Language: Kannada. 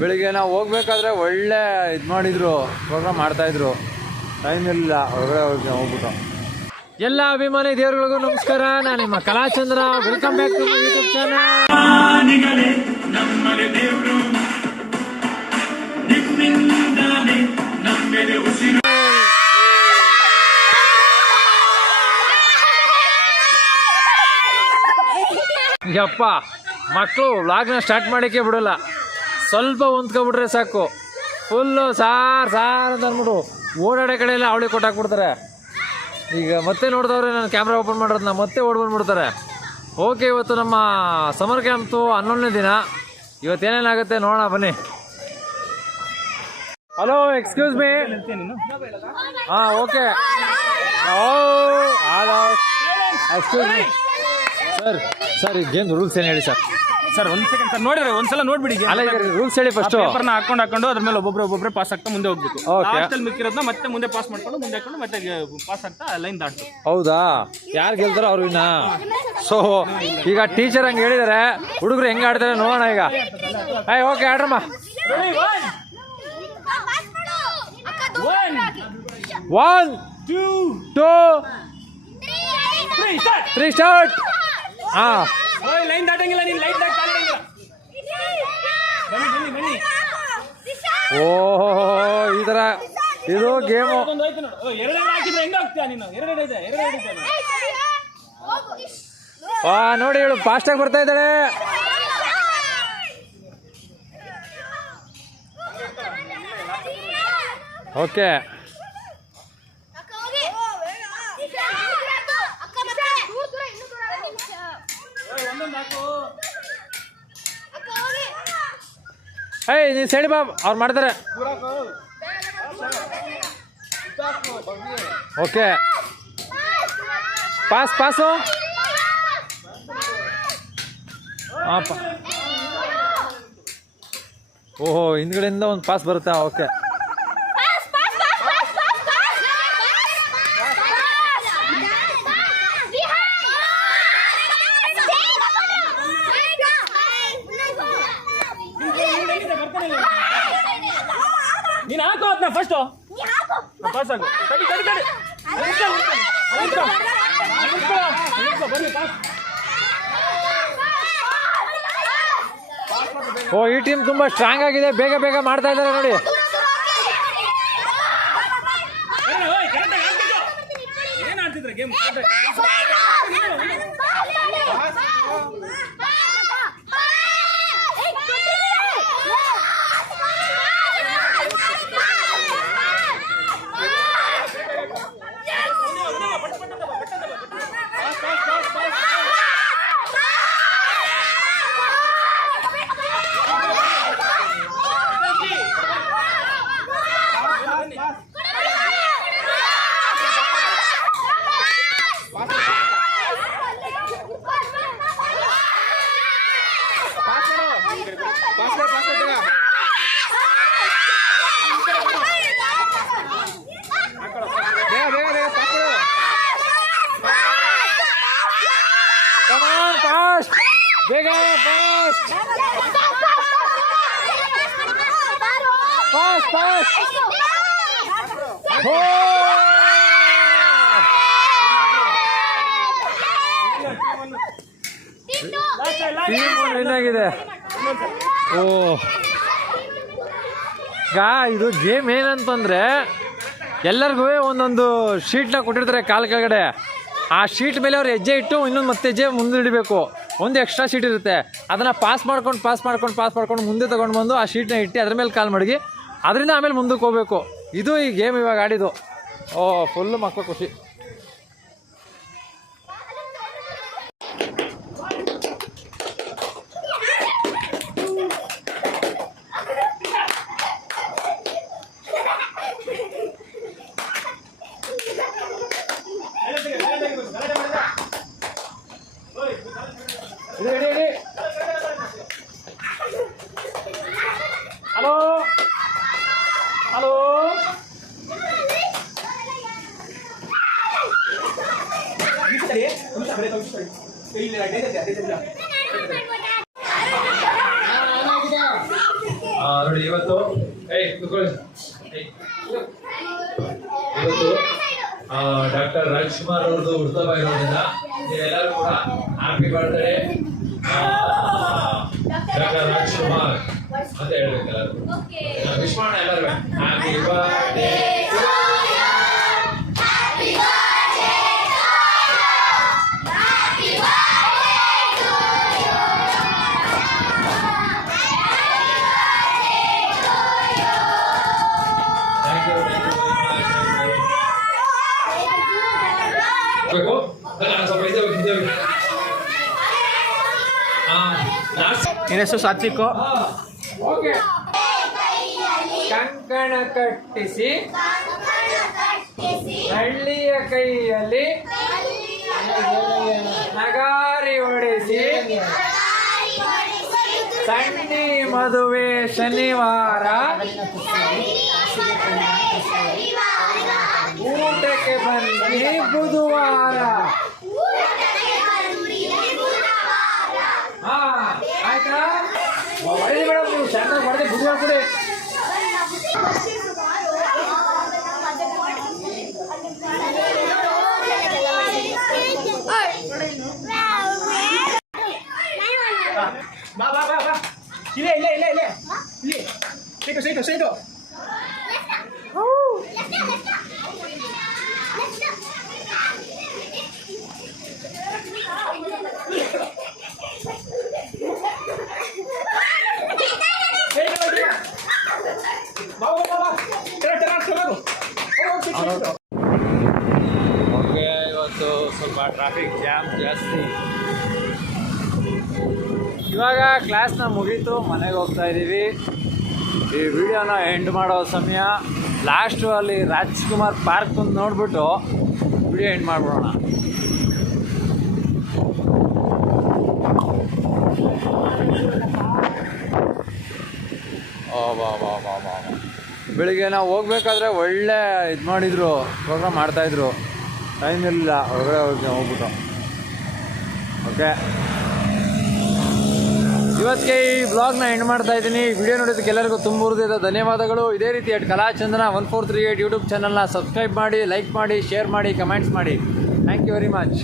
ಬೆಳಿಗ್ಗೆ ನಾವು ಹೋಗ್ಬೇಕಾದ್ರೆ ಒಳ್ಳೆ ಇದು ಮಾಡಿದ್ರು, ಪ್ರೋಗ್ರಾಮ್ ಮಾಡ್ತಾಯಿದ್ರು. ಟೈಮ್ ಇರಲಿಲ್ಲ ಹೊರಗಡೆ ಹೋಗ್ಬಿಟ್ಟು. ಎಲ್ಲ ಅಭಿಮಾನಿ ದೇವರುಗಳಿಗೂ ನಮಸ್ಕಾರ. ನಾನು ನಿಮ್ಮ Kalachandra. Welcome back to my YouTube channel. ಯಪ್ಪ, ಮಕ್ಕಳು ವ್ಲಾಗ್ನ ಸ್ಟಾರ್ಟ್ ಮಾಡೋಕ್ಕೆ ಬಿಡೋಲ್ಲ. ಸ್ವಲ್ಪ ಹೊಂದ್ಕೊಬಿಟ್ರೆ ಸಾಕು, ಫುಲ್ಲು ಸಾರ್ ಅಂತ ಅಂದ್ಬಿಟ್ಟು ಓಡಾಡೋ ಕಡೆ ಎಲ್ಲ ಅವಳಿ ಕೊಟ್ಟಾಕ್ಬಿಡ್ತಾರೆ. ಈಗ ಮತ್ತೆ ನೋಡಿದವ್ರೆ ನಾನು ಕ್ಯಾಮ್ರಾ ಓಪನ್ ಮಾಡೋದನ್ನ ಮತ್ತೆ ಓಡ್ಬಂದ್ಬಿಡ್ತಾರೆ. ಓಕೆ, ಇವತ್ತು ನಮ್ಮ ಸಮರ್ ಕ್ಯಾಂಪ್ತು 11ನೇ ದಿನ. ಇವತ್ತೇನೇನಾಗುತ್ತೆ ನೋಡೋಣ ಬನ್ನಿ. Hello, excuse me. ಹಾಂ, okay. Hello, excuse me sir. Game rules ಏನು ಹೇಳಿ ಸರ್. ಒಂದು ಸೆಕೆಂಡ್ ಸರ್, ನೋಡಿದ್ರೆ ಒಂದ್ಸಲ ನೋಡ್ಬಿಡಿ. ಅಲ್ಲ, ರೂಲ್ಸ್ ಹೇಳಿ ಫಸ್ಟ್. ಪೇಪರ್ನ ಹಾಕೊಂಡು ಅದ್ರ ಮೇಲೆ ಒಬ್ಬೊಬ್ರೆ ಪಾಸ್ ಆಗ್ತಾ ಮುಂದೆ ಹೋಗ್ಬೇಕು. ಲಾಸ್ಟಲ್ಲಿ ಮಿಕ್ಕಿರೋದನ್ನ ಮತ್ತೆ ಮುಂದೆ ಪಾಸ್ ಮಾಡ್ಕೊಂಡು ಮುಂದೆ ಹಾಕೊಂಡು ಮತ್ತೆ ಪಾಸ್ ಆಗ್ತಾ ಲೈನ್ ದಾಟ್ತು. ಹೌದಾ? ಯಾರು ಗೆಲ್ತಾರೋ ಅವ್ರು ಇನ್ನ. ಸೊ ಈಗ ಟೀಚರ್ ಹಂಗೆ ಹೇಳಿದಾರೆ, ಹುಡುಗರು ಹೆಂಗೆ ಆಡ್ತಾರೆ ನೋಡೋಣ ಈಗ. ಓಕೆ, ಆಡ್ರಮ್ಮ. 1 2 3 ಸ್ಟಾರ್ಟ್. ಹಾಂ, ಲೈನ್ ದಾಟಂಗಿಲ್ಲ, ನೀನು ಲೈನ್ ದಾಟಂಗಿಲ್ಲ. ಬನ್ನಿ. ಓಹೋ, ಈ ಥರ ಇದು ಗೇಮು. ಎರಡೆರಡು ಹಾಕಿದ್ರೆ ಹೆಂಗೆ ಹೋಗ್ತೀಯ ನೀನು? ಎರಡೆರಡು ಇದೆ. ನೋಡಿ, ಹೇಳು ಫಾಸ್ಟಾಗಿ ಬರ್ತಾ ಇದ್ದಾಳೆ. ಓಕೆ, ನೀನು ಸೈಡ್ ಬಾ, ಅವ್ರು ಮಾಡ್ತಾರೆ. Okay, pass. ಹಾಂ, ಓಹೋ, ಹಿಂದ್ಗಡೆಯಿಂದ ಒಂದು ಪಾಸ್ ಬರುತ್ತಾ? ಓಕೆ, ನೀನು ಹಾಕೋ ಅದನ್ನ ಫಸ್ಟು. ಪಾಸ್ ಆಗು. ಬನ್ನಿ, ಪಾಸ್. ಓ, ಈ ಟೀಮ್ ತುಂಬ ಸ್ಟ್ರಾಂಗ್ ಆಗಿದೆ. ಬೇಗ ಮಾಡ್ತಾ ಇದ್ದಾರೆ ನೋಡಿ. ಏನು ಆಡ್ತಿದ್ರೆ ಗೇಮ್? ಬೇಗ ಪಾಸ್. ಏನಾಗಿದೆ? ಓ, ಇದು ಗೇಮ್ ಏನಂತಂದ್ರೆ ಎಲ್ಲರಿಗೂ ಒಂದೊಂದು ಶೀಟ್ನ ಕೊಟ್ಟಿರ್ತಾರೆ ಕಾಲ್ ಕೆಳಗಡೆ. ಆ ಶೀಟ್ ಮೇಲೆ ಅವ್ರು ಹೆಜ್ಜೆ ಇಟ್ಟು ಇನ್ನೊಂದು ಮತ್ತೆ ಹೆಜ್ಜೆ ಮುಂದೆ ಇಡಬೇಕು. ಒಂದು ಎಕ್ಸ್ಟ್ರಾ ಶೀಟ್ ಇರುತ್ತೆ, ಅದನ್ನು ಪಾಸ್ ಮಾಡ್ಕೊಂಡು ಮುಂದೆ ತೊಗೊಂಡು ಬಂದು ಆ ಶೀಟ್ನ ಇಟ್ಟು ಅದ್ರ ಮೇಲೆ ಕಾಲ್ ಮಡಗಿ ಅದರಿಂದ ಆಮೇಲೆ ಮುಂದಕ್ಕೆ ಹೋಗಬೇಕು. ಇದು ಈ ಗೇಮ್ ಇವಾಗ ಆಡಿದ್ದು. ಓ, ಫುಲ್ಲು ಮಕ್ಕಳು ಖುಷಿ. ಹಲೋ, ನೋಡಿ ನೋಡಿ ಇವತ್ತು ಇವತ್ತು ಡಾಕ್ಟರ್ ರಾಜ್ಕುಮಾರ್ ಅವ್ರದ್ದು ಹುಟ್ಟುಹಬ್ಬ ಇರೋದ್ರಿಂದ ನೀವೆಲ್ಲರೂ ಕೂಡ ಹ್ಯಾಪಿ ಬರ್ತ್ಡೇ ಡಾಕ್ಟರ್ ರಾಜ್ಕುಮಾರ್ ಅಂತ ಹೇಳ್ಬೇಕು ಎಲ್ಲರೂ. ವಿಶ್ ಮಾಡೋಣ ಎಲ್ಲರೂ. Happy birthday. ನಿನ್ನ ಹೆಸರು ಸಾತ್ವಿಕು. ಕಂಕಣ ಕಟ್ಟಿಸಿ ಹಳ್ಳಿಯ ಕೈಯಲ್ಲಿ ನಗಾರಿ ಹೊಡೆಸಿ ಸಣ್ಣಿ ಮದುವೆ ಶನಿವಾರ ಊಟಕ್ಕೆ ಬನ್ನಿ ಬುಧವಾರ. ಹಾ ಆಯ್ತಾ? ಹೊಡೆದಿ ಮೇಡಮ್, ನೀವು ಚೆನ್ನಾಗಿ ಹೊಡೆದಿ ಬುಧವಾರ ಕೊಡಿ. ಬಾ ಬಾ ಬಾ ಬಾ, ಇಲ್ಲೇ ಇಲ್ಲೇ ಇಲ್ಲೇ ಇಲ್ಲೇ ಇಲ್ಲಿ ಸೈಟು ಸೈಟು ಸೈಟು. ಓಕೆ, ಇವತ್ತು ಸ್ವಲ್ಪ ಟ್ರಾಫಿಕ್ ಜಾಮ್ ಜಾಸ್ತಿ. ಇವಾಗ ಕ್ಲಾಸ್ನ ಮುಗೀತು, ಮನೆಗೆ ಹೋಗ್ತಾ ಇದ್ದೀವಿ. ಈ ವಿಡಿಯೋನ ಎಂಡ್ ಮಾಡೋ ಸಮಯ. ಲಾಸ್ಟು ಅಲ್ಲಿ ರಾಜ್ಕುಮಾರ್ ಪಾರ್ಕ್ ಒಂದು ನೋಡಿಬಿಟ್ಟು ವಿಡಿಯೋ ಎಂಡ್ ಮಾಡಿಬಿಡೋಣ. ಬೆಳಿಗ್ಗೆ ನಾವು ಹೋಗ್ಬೇಕಾದ್ರೆ ಒಳ್ಳೆ ಇದು ಮಾಡಿದರು, ಪ್ರೋಗ್ರಾಮ್ ಮಾಡ್ತಾಯಿದ್ರು. ಟೈಮ್ ಇರಲಿಲ್ಲ, ಹೊರಗಡೆ ಹೋಗ್ಬಿಟ್ಟು. ಓಕೆ, ಇವತ್ತಿಗೆ ಈ ಬ್ಲಾಗ್ನ ಎಂಡ್ ಮಾಡ್ತಾ ಇದ್ದೀನಿ. ವಿಡಿಯೋ ನೋಡೋದಕ್ಕೆ ಎಲ್ಲರಿಗೂ ತುಂಬ ಹೃದಯದ ಧನ್ಯವಾದಗಳು. ಇದೇ ರೀತಿ ಕಲಾಚಂದನ 1438 ಯೂಟ್ಯೂಬ್ ಚಾನಲ್ನ ಸಬ್ಸ್ಕ್ರೈಬ್ ಮಾಡಿ, ಲೈಕ್ ಮಾಡಿ, ಶೇರ್ ಮಾಡಿ, ಕಮೆಂಟ್ಸ್ ಮಾಡಿ. Thank you very much.